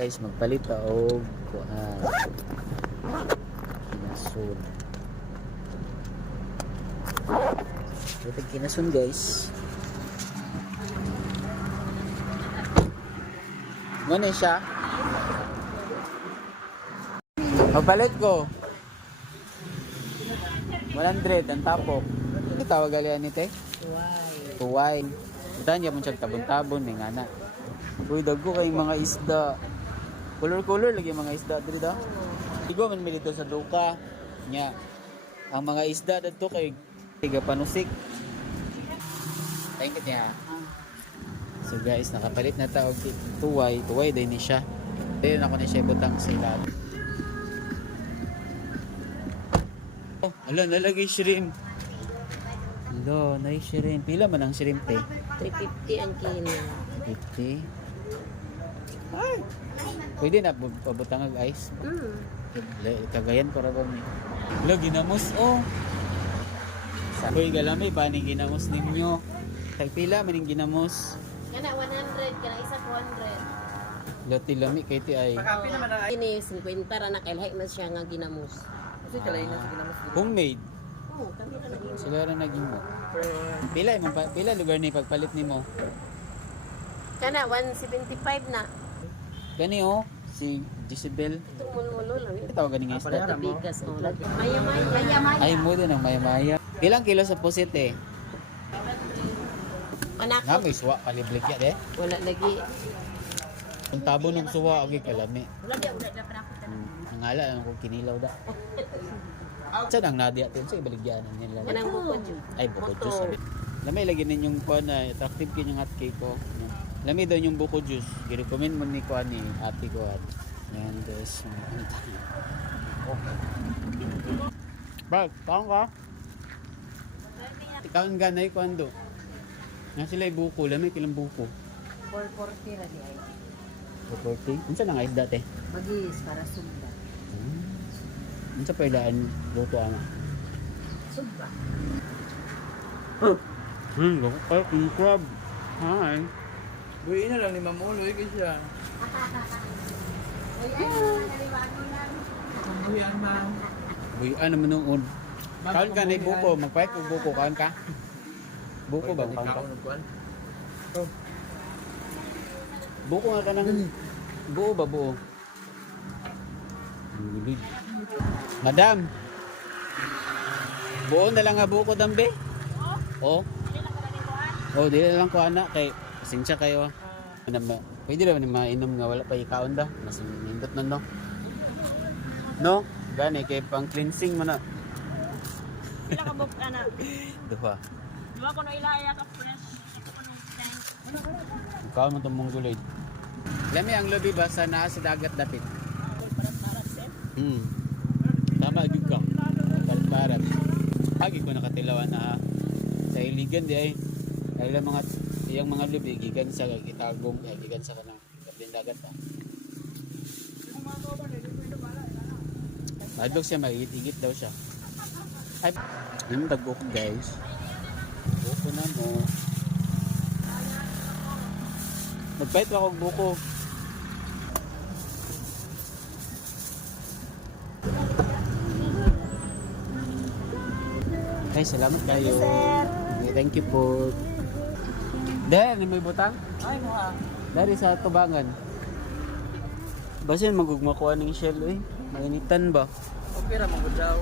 Guys, magpalit ta og kinasun. Ito kinasun guys. Ngano siya? Magpalit ko. 100 ang tapok. Ito tawag alian ni te? Tuway. Ito niya mong siya tabon-tabon may ngana. Uy, dago kayong mga isda. Color-color lagi mga isda dito da. Igo man mi dito sa duka. Nya. Ang mga isda dito kay tiga panusik. Thank you niya. So guys, nakapalit na ta og tuway. Tuway din ni siya. Dili na ko ni siya butang sa ilalim. Oh, ala nalagay shrimp. Hello, nice shrimp. Pila man ang shrimp eh? 350 ang kilo. 50. Ay. Pwede na pabutang ang ice. Kagayan para ba ni. Hello, ginamos oh. Sabi galami pa ni ginamos ninyo. Kay pila man ning ginamos? Kana 100, kana isa 200. Lati lami kay ti ay. Pakapi naman ang ini 50 ra na kay lahi man siya nga ginamos. Kasi kalay na sa ginamos. Homemade. Oh, kami na lagi. Sila ra nagimo. Pila lugar ni pagpalit nimo? Kana 175 na. Gani oh, si Jezebel. Ito mulo lang. Tawag ganing isda. Ito bigas oh. Maya-maya. Ay mo din ang maya-maya. Ilang kilo sa pusit eh? Anak Nga may suwa paliblik ya de. wala lagi. Ang tabo ng suwa agi kalami. Wala na para ako. Ang ala ang ko kinilaw da. Sa nang nadia tin sa ibaligyanan nila. Kanang buko jud. Ay buko juice sabi. Lamay lagi ninyong kuan na attractive kin yung hot cake ko. Lamay daw yung buko juice. I-recommend mo ni kuan ni ate ko at. Yan guys. Bag, taong ka? Ikaw ang ganay kuan do. Nga sila buko, lamay kilang buko. 440 ra di ay. 440. Unsa nang isda te? Bagis para sumba. Unsa pa ilaan luto ana? Sumba. Ay, crab. Hi. Buhay na lang ni Mamuloy kasi siya. Buhay man. Uy, ano man noon? Kaon ka na buko, magpahit og buko kaon ka. Buko ba kaon ka? Buko nga ka nang buo ba buo? Gulid. Madam. Buo na lang nga buko dambe. Oh. Oh, dili lang ko ana kay pasensya kayo. Pwede naman mainom nga wala pa ikaon da. Mas nindot na no. No? Gani kay pang cleansing mo na. Pila ka buk ana? Duha. Duwa ko no ilaya ka fresh. Ako ko nung tank. Ikaw mo itong mongoloid. Lami ang lobby ba sa naa sa dagat dapit? Parat set. Tama juga. Parat. Agi ko nakatilawan na sa iligan di ay. Ay lang mga iyang mga lobby gikan sa Kitagong, gikan sa kanang kabing dagat pa. Adlok siya magigit daw siya. Ay, yung tagbo ko guys. Buko na mo. Magpahit ako og buko. Ay, salamat kayo. Okay, thank you po. Dahil, may butang? Ay mo ha. Dari sa tubangan. Basin magugmakuha ng shell eh. Mainitan ba? Okay ra mo daw.